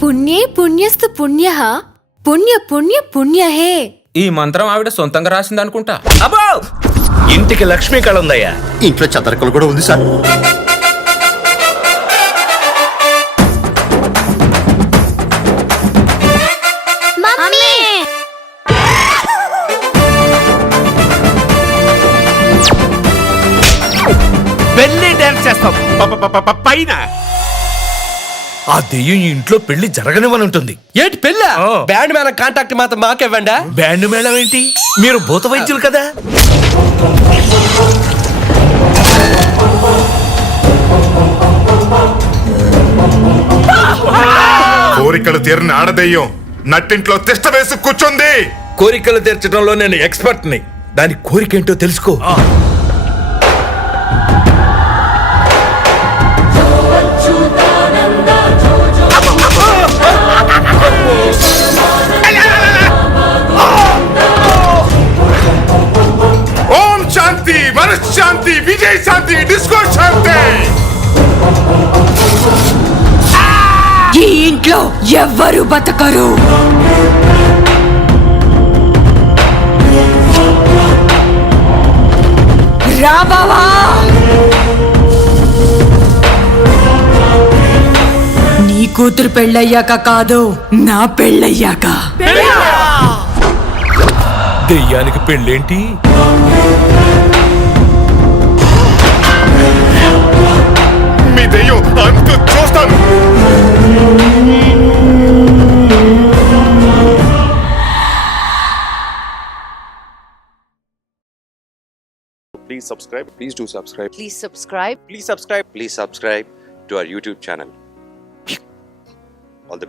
పుణ్యే పుణ్యస్తు పుణ్యః పుణ్య పుణ్య పుణ్యహే. ఈ మంత్రం ఆవిడ సొంతంగా రాసిందనుకుంటా. అబ్బో, ఇంటికి లక్ష్మీ కళ ఉందయ్యా. ఇంట్లో చదరకలు కూడా ఉంది సార్. పెళ్లి డాన్స్ చేస్తాం పైన. ఆ దెయ్యం ఇంట్లో పెళ్లి జరగనివని ఉంటుంది. ఏంటి పెళ్ళ? బ్యాండ్ మేళం కాంటాక్ట్ మాత్రం మాకేవ్వండా? బ్యాండ్ మేళం ఏంటి? మీరు భూత వైద్యులు కదా. కోరికలు తీరిన ఆడదెయ్యం నట్టింట్లో తిష్ట వేసి కూర్చుంది. కోరికలు తీర్చడంలో నేను ఎక్స్పర్ట్ ని. దాని కోరికేంటో తెలుసుకో. ఓం శాంతి, మనశ్శాంతి, విజయ శాంతి, డిస్కో శాంతి. ఈ ఇంట్లో ఎవ్వరు బతకరు. రాబావా, నీ కూతురు పెళ్ళయ్యాక కాదు, నా పెళ్ళయ్యాక. దెయ్యానికి పెళ్ళేంటి? మీ దెయ్యం అంతు చూస్తాను. Please subscribe. Please do subscribe. Please subscribe. Please subscribe. Please subscribe to our YouTube channel.